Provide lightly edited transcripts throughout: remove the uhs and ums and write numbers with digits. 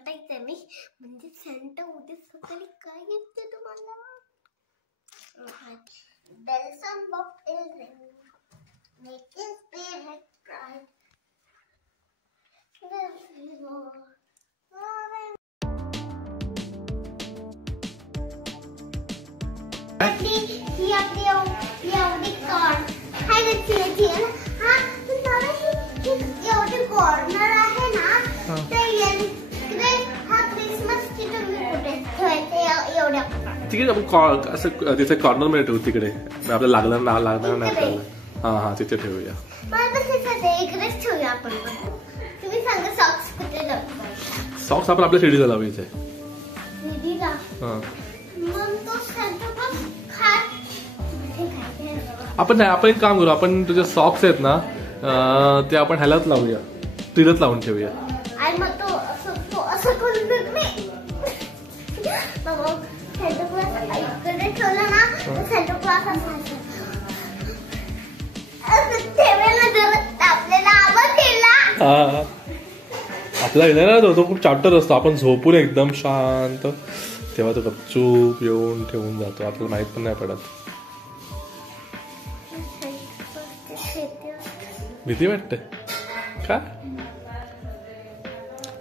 वाटायचंय मी म्हणजे सेंटा उद्या सकाळी काय येते तुम्हाला balsam box is making spirit bright ही आपली कॉर्न हाय गच्ची आहे ना हा तुम्हाला ही एवढी कॉर्नर आहे ना ते इकडे हा क्रिसमस ट्री तुम्ही कुठे ठेवायचे एवढ्या तिकडे आपण असं तिथे कॉर्नर मध्ये ठेवू तिकडे आपल्याला लागणार नाही आपल्याला हा तिथे ठेवूया इकडेच ठेवूया आपण तुम्ही सांगा सॉक्स कुठे लावू सॉक्स आपण आपल्या शिडीला लावायचे शिडीला मग तो सेंटर आपण एक काम करू आपण तुझे सॉक्स आहेत ना ते आपण ह्यालाच लावूया ट्रीलाच लावून ठेवूया आणि मग तो असं करून नाही सेंटर क्लास इकडे ठेवला ना तर सेंटर क्लास आपला येणार तो खूप चॅप्टर असतो आपण झोपून एकदम शांत तेव्हा तो गपचूप येऊन ठेवून जातो आपल्याला माहित पण नाही पडत भीती वाटते का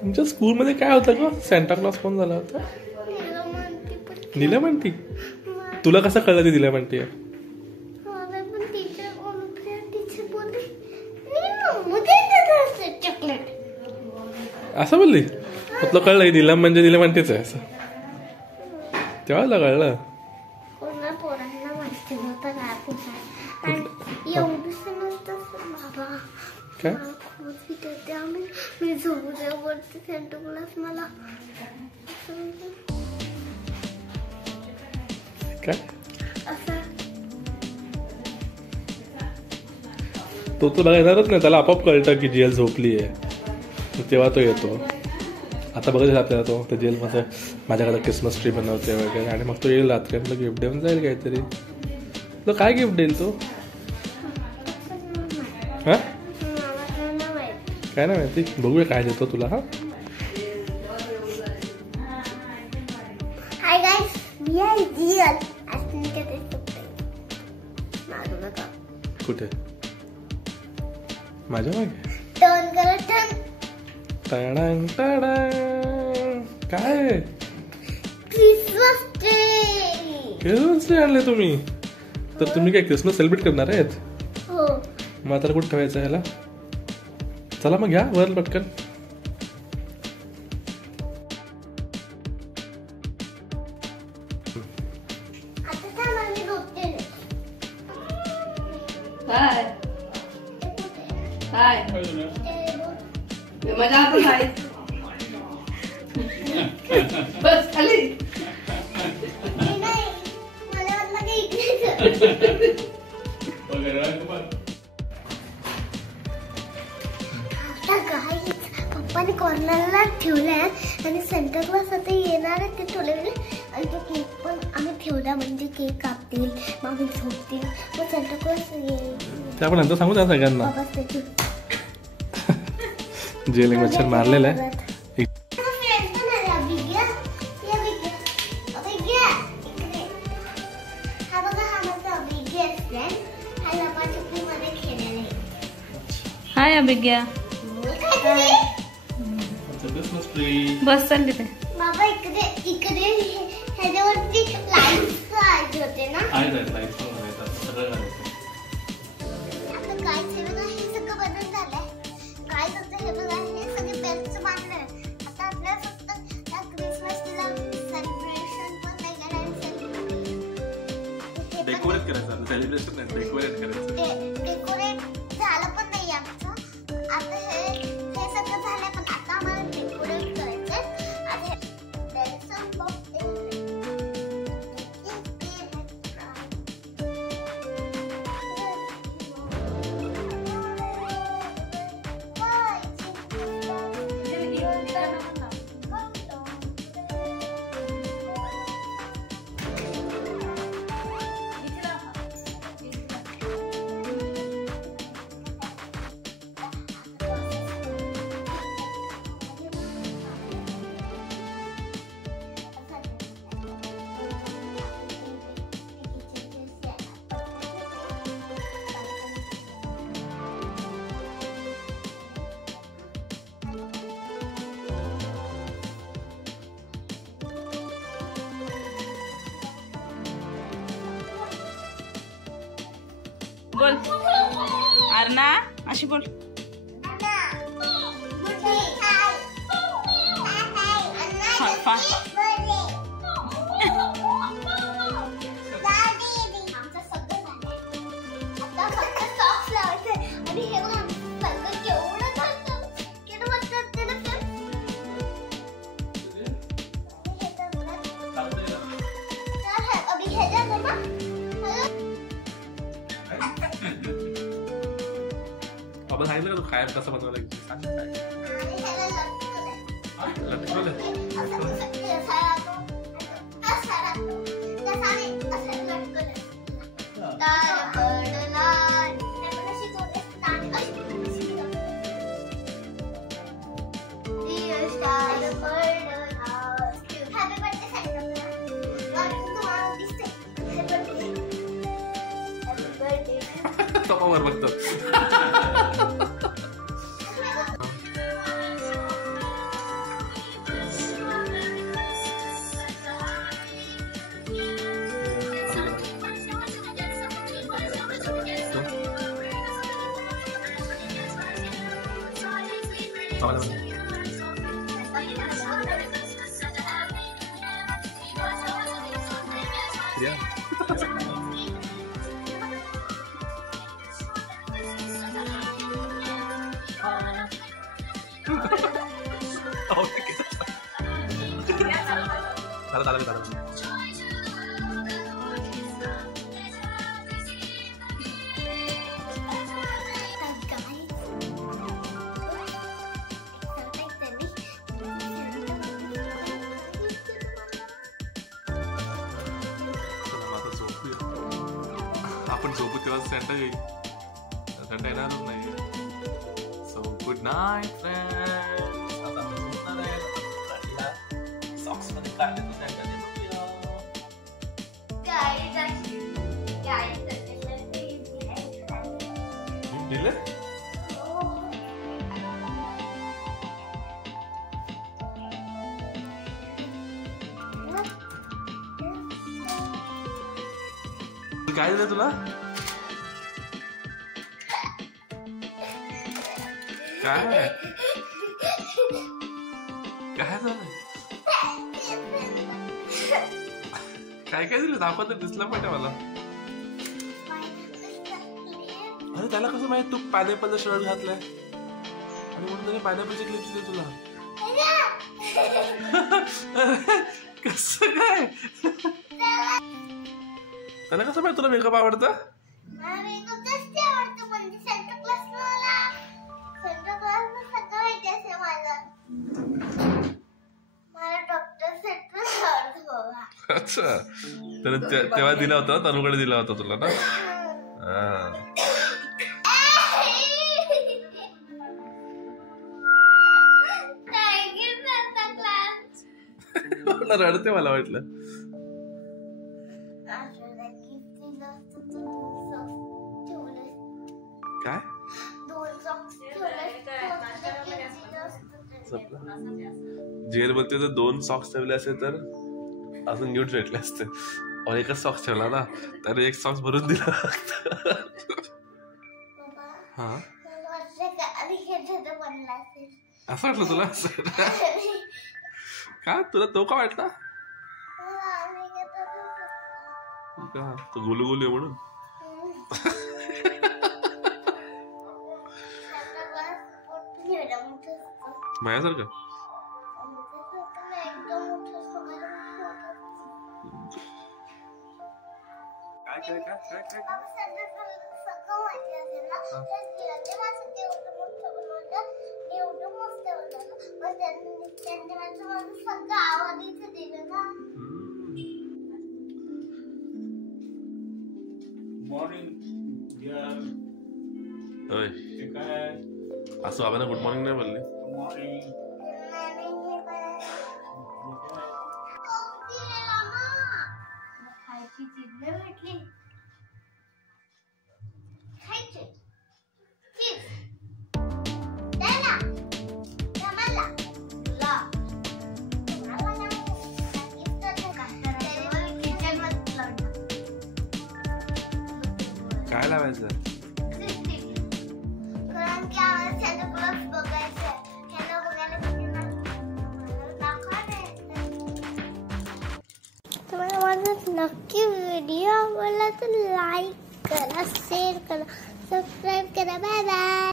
तुमच्या स्कूलमध्ये काय होतं का सेंटा क्लॉज कोण झाला होता नीलमंती तुला कसं कळलं ते नीलमंती आहे असं बोलली तुला कळलं नीलम म्हणजे नीलमंतीच आहे असं तेव्हा कळलं काय तो तुला येणारच नाही त्याला आपोआप कळतं की जेल झोपली आहे तेव्हा तो येतो आता बघायचं आपल्याला तो त्या जेल मध्ये माझ्याकडे क्रिसमस ट्री बनवते वगैरे आणि मग तो येईल रात्री तुला गिफ्ट देऊन जाईल काहीतरी तुला काय गिफ्ट देईल तो हा काय नाही माहिती बघूया काय देतो तुला हा कुठे माझ्या मागे काय क्रिसमस ट्री आणले तुम्ही तर तुम्ही काय क्रिसमस सेलिब्रेट करणार आहेत हो मग आता कुठे ठेवायचं ह्याला चला मग घ्या वर पटकन मजा बस खाली पप्पाने कॉर्नरला ठेवलाय आणि सेंटर क्लास आता येणार आहे ते ठेवलेले आणि तो केक पण आम्ही ठेवला म्हणजे केक कापतील मग आम्ही झोपतील मग सेंटर क्लास येईल आपण नंतर सांगू त्या सगळ्यांना जेल मच्छर मारलेला आहे हाय अभिज्ञा बस चालली ते बाबा इकडे ह्याच्यावरती लाईट्स होते ना आता काय हे सगळं बदल झालंय काय होतं हे बघा हे सगळे बेल्ट बांधले आता आपल्याला फक्त त्या क्रिसमसला सेलिब्रेशन पण नाही करायचं डेकोरेट करायचं सेलिब्रेशन नाही डेकोरेट करायचं डेकोरेट झालं पण नाही आमचं आता हे सगळं झालंय पण आता आम्हाला डेकोरेट करायचंय आता बोल अर्ना अशी बोल. बाबा सांगितलं का तू काय कसं बनवलं सांग तोपावर बघतो. आपण झोपू तेव्हा सेंटा येईल. सेंटा येणारच नाही. So good night friends. आता झोपणार आहे. सॉक्स मध्ये काढले तर सेंटाने दिले. काय दिलं तुला? काय काय झालं? काय काय दिलं दाखवा तर दिसलं पाहिजे मला. अरे त्याला कसं माहित तू पायनॅपलचा शर्ट घातलाय आणि म्हणून त्याने पायनॅपलचे क्लिप्स दिले तुला. कसं काय त्याला कसं माहित तुला मेकअप आवडतं? अच्छा तर तेव्हा दिला होता तनुकडे दिला होता तुला ना. रडते मला वाटलं. काय जेल मध्ये जर 2 सॉक्स ठेवले असते तर अजून गिफ्ट भेटले असते. और एकच सॉक्स ठेवला ना तर 1 सॉक्स भरून दिला. हा असं वाटलं तुला? का तुला तो का वाटला? तो गुलू गुलू म्हणून. माझ्यासारखं काय काय काय काय काय असं बाबांना गुड मॉर्निंग नाही बोलले. काय लावायचं? कारण की आम्हाला सॅन्टा क्लॉज बघायचं आहे. ह्याला बघायला किती तुम्हाला माझा नक्की व्हिडिओ आवडला तर लाईक करा, शेअर करा, सबस्क्राईब करा. Bye bye.